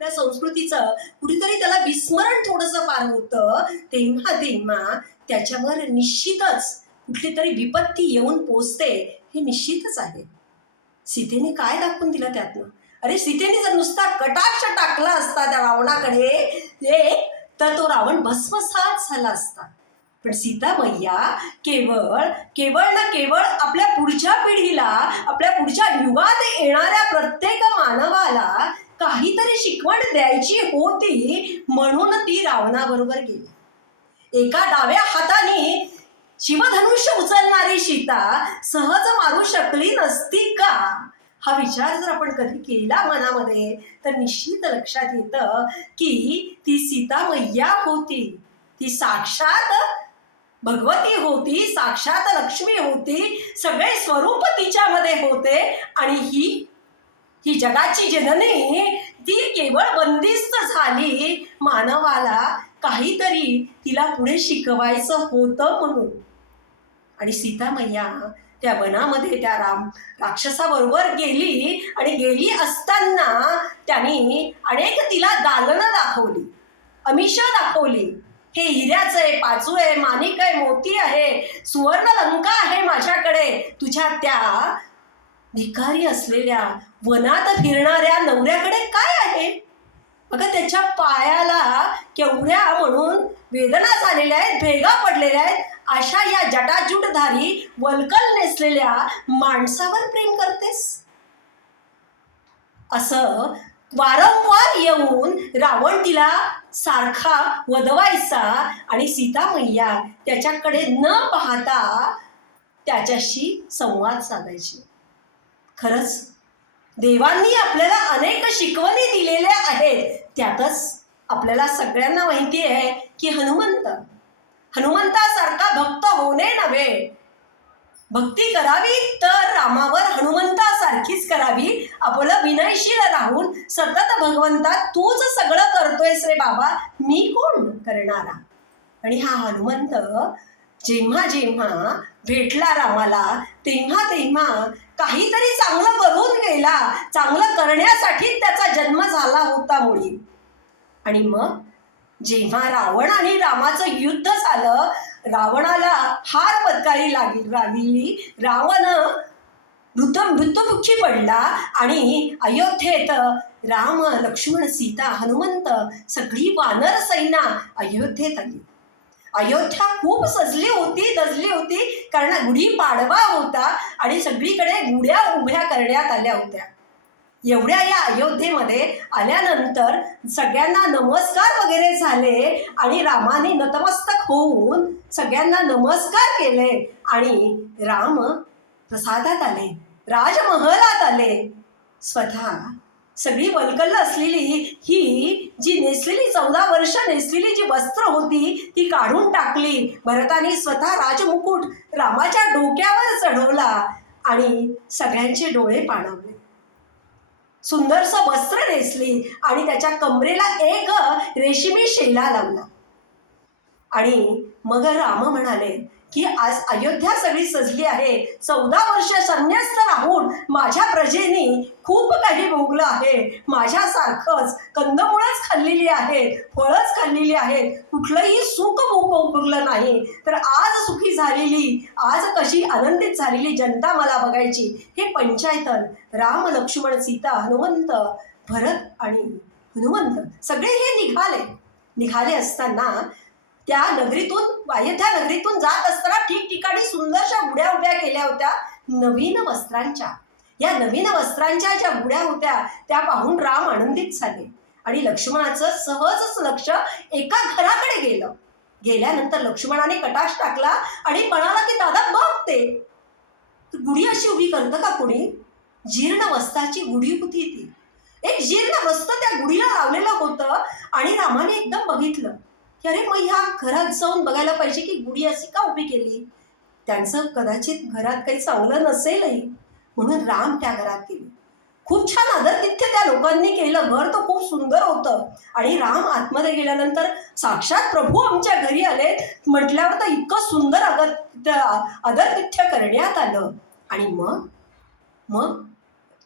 त्या संस्कृतीचं कुठेतरी त्याला विस्मरण थोडंसं पार होतं, तेव्हा तेव्हा त्याच्यावर निश्चितच कुठली तरी विपत्ती येऊन पोचते, हे निश्चितच आहे. सीतेने काय दाखवून दिलं त्यातनं? अरे सीतेने जर नुसता कटाक्ष टाकला असता त्या रावणाकडे तर तो रावण भस्मसात झाला असता. पण सीता मैया केवळ केवळ ना केवळ आपल्या पुढच्या पिढीला, आपल्या पुढच्या युगात येणाऱ्या प्रत्येक मानवाला काहीतरी शिकवण द्यायची होती, म्हणून ती रावणाबरोबर गेली. एका डाव्या हाताने शिवधनुष्य उचलणारी सीता सहज मारू शकली नसती का? हा विचार जर आपण कधी केला मनामध्ये, तर निश्चित लक्षात येतं की ती सीता मैया होती, ती साक्षात भगवती होती, साक्षात लक्ष्मी होती, सगळे स्वरूप तिच्यामध्ये होते. आणि ही जगाची जननी ती केवळ बंदिस्त झाली, मानवाला काहीतरी तिला पुढे शिकवायचं होतं म्हणून. आणि सीता मैया त्या वनामध्ये त्या राक्षसाबरोबर गेली, आणि गेली असताना त्यांनी अनेक तिला दालनं दाखवली, अमिष दाखवली. हे हिऱ्याचं आहे, पाचू आहे, माणिक आहे, मोती आहे, सुवर्ण लंका आहे माझ्याकडे. तुझ्या त्या भिकारी असलेल्या वनात फिरणाऱ्या नवऱ्याकडे काय आहे? बघा त्याच्या पायाला केवढ्या म्हणून वेदना झालेल्या आहेत, भेगा पडलेल्या आहेत. अशा या जटाजूटधारी वल्कल नेसलेल्या माणसावर प्रेम करतेस? असं वारंवार येऊन रावण तिला सारखा वदवायचा, आणि सीता मैया त्याच्याकडे न पाहता त्याच्याशी संवाद साधायची. खरंच देवांनी आपल्याला अनेक शिकवणी दिलेल्या आहेत. त्यातच आपल्याला सगळ्यांना माहिती आहे की हनुमंतासारखा भक्त होणे नव्हे, भक्ती करावी तर रामावर हनुमंतासारखीच करावी. आपलं विनयशील राहून सतत भगवंता तूच सगळं करतोयस रे बाबा, मी कोण करणारा. आणि हा हनुमंत जेव्हा जेव्हा भेटला रामाला, तेव्हा तेव्हा काहीतरी चांगलं करून गेला, चांगलं करण्यासाठी त्याचा जन्म झाला होता मुळी. आणि मग जेव्हा रावण आणि रामाचं युद्ध झालं, रावणाला हार पत्करावी लागली, रावण मृत्युमुखी पडला, आणि अयोध्येत राम, लक्ष्मण, सीता, हनुमंत सगळी वानर सैना अयोध्येत आली. अयोध्या खूप सजली होती, दजली होती, कारण गुढीपाडवा होता आणि सगळीकडे गुढ्या उभ्या करण्यात आल्या होत्या. एवढ्या या अयोध्येमध्ये आल्यानंतर सगळ्यांना नमस्कार वगैरे झाले, आणि रामाने नतमस्तक होऊन सगळ्यांना नमस्कार केले, आणि राम प्रसादात आले, राजमहलात आले. स्वतः सगळी वल्कल असलेली ही जी नेसलेली 14 वर्ष नेसलेली जी वस्त्र होती ती काढून टाकली. भरताने स्वतः राजमुकुट रामाच्या डोक्यावर चढवला, आणि सगळ्यांचे डोळे पाणावले. सुंदरसं वस्त्र नेसली, आणि त्याच्या कमरेला एक रेशमी शेला लावला. आणि मग राम म्हणाले की आज अयोध्या सगळी सजली आहे. 14 वर्ष संन्यस्त राहून माझ्या प्रजेनी खूप काही भोगलं आहे. माझ्यासारखंच कंदमुळंच खाल्लेली आहेत, फळंच खाल्लेली आहेत, कुठलंही सुख भोगलं नाही. तर आज सुखी झालेली, आज कशी आनंदित झालेली जनता मला बघायची. हे पंचायतन राम, लक्ष्मण, सीता, हनुमंत, भरत आणि हनुमंत सगळे हे निघाले असताना त्या नगरीतून, अयोध्या नगरीतून जात असताना ठिकठिकाणी सुंदरशा गुड्या उभ्या केल्या होत्या नवीन वस्त्रांच्या. या नवीन वस्त्रांच्या ज्या गुड्या होत्या त्या पाहून राम आनंदित झाले, आणि लक्ष्मणाचं सहजच लक्ष एका घराकडे गेलं. गेल्यानंतर लक्ष्मणाने कटाक्ष टाकला आणि म्हणाला की दादा बघ, ते गुढी अशी उभी करतं का कोणी? जीर्ण वस्त्राची गुढी होती ती. एक जीर्ण वस्त्र त्या गुढीला लावलेलं होतं, आणि रामाने एकदम बघितलं की अरे मग ह्या घरात जाऊन बघायला पाहिजे की गुढी अशी का उभी केली. त्यांचं कदाचित घरात काही चांगलं नसेलही, म्हणून राम त्या घरात गेले. खूप छान आदरातिथ्य त्या लोकांनी केलं. घर तर खूप सुंदर होतं, आणि राम आतमध्ये गेल्यानंतर साक्षात प्रभू आमच्या घरी आले म्हटल्यावर तर इतकं सुंदर आदरातिथ्य करण्यात आलं. आणि मग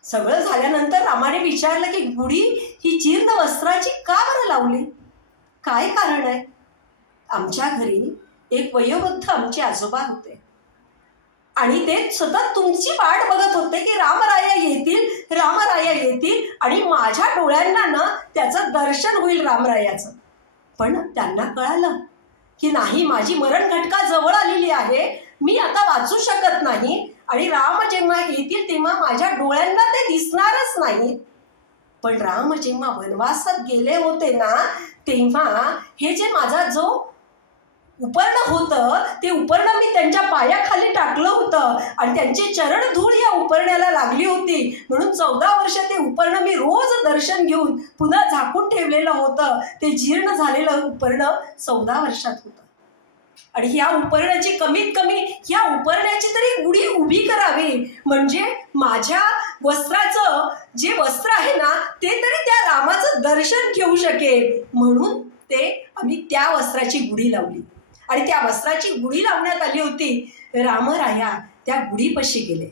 सगळं झाल्यानंतर रामाने विचारलं की गुढी ही जीर्ण वस्त्राची का बरं लावली, काय कारण आहे? आमच्या घरी एक वयोवृद्ध आमचे आजोबा होते आणि ते सतत तुमची वाट बघत होते की रामराया येतील, रामराया येतील आणि माझ्या डोळ्यांना ना त्याचं दर्शन होईल रामरायाचं. पण त्यांना कळालं की नाही, माझी मरण घटका जवळ आलेली आहे, मी आता वाचू शकत नाही आणि राम जेव्हा येतील तेव्हा माझ्या डोळ्यांना ते दिसणारच नाही. पण राम जेव्हा वनवासात गेले होते ना, तेव्हा हे जे माझा जो उपर्ण होतं ते उपर्ण मी त्यांच्या पायाखाली टाकलं होतं आणि त्यांची चरण धूळ या उपरण्याला लागली होती, म्हणून 14 वर्ष ते उपर्ण मी रोज दर्शन घेऊन पुन्हा झाकून ठेवलेलं होतं. ते जीर्ण झालेलं उपर्ण 14 वर्षात होतं. आणि ह्या उपरण्याची कमीत कमी ह्या उपरण्याची तरी गुढी उभी करावी, म्हणजे माझ्या वस्त्राचं जे वस्त्र आहे ना ते तरी त्या रामाचं दर्शन घेऊ शकेल. म्हणून ते आम्ही त्या वस्त्राची गुढी लावली आणि त्या वस्त्राची गुढी लावण्यात आली होती. रामराया त्या गुढीपाशी गेले.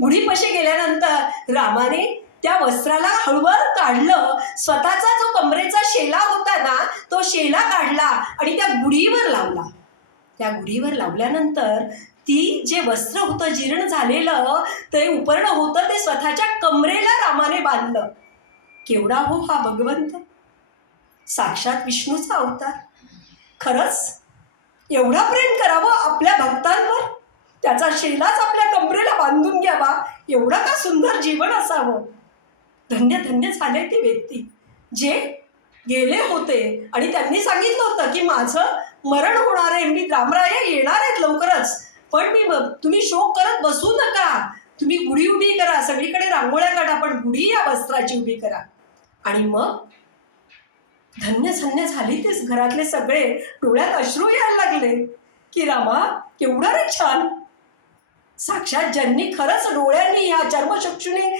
गुढीपाशी गेल्यानंतर रामाने त्या वस्त्राला हळूवार काढलं, स्वतःचा जो कमरेचा शेला होता ना तो शेला काढला आणि त्या गुढीवर लावला. त्या गुढीवर लावल्यानंतर ती जे वस्त्र होतं जीर्ण झालेलं ते उपर्ण होतं ते स्वतःच्या कमरेला रामाने बांधलं. केवढा हो हा भगवंत, साक्षात विष्णूचा अवतार. खरंच एवढा प्रेम करावं आपल्या भक्तांवर, त्याचा शेलाच आपल्या कमरेला बांधून घ्यावा, एवढं का सुंदर जीवन असावं. धन्य धन्य झाले ती व्यक्ती जे गेले होते आणि त्यांनी सांगितलं होतं की माझं मरण होणार आहे, मी रामराया येणार आहेत लवकरच, पण तुम्ही शोक करत बसू नका, तुम्ही गुढी उभी करा, सगळीकडे रांगोळ्या काढा, पण गुढी या वस्त्राची उभी करा. आणि मग धन्य धन्य झाली तेच घरातले सगळे, डोळ्यात अश्रू यायला लागले की रामा केवढा रे छान. साक्षात ज्यांनी खरंच डोळ्यांनी ह्या चर्मचक्षुने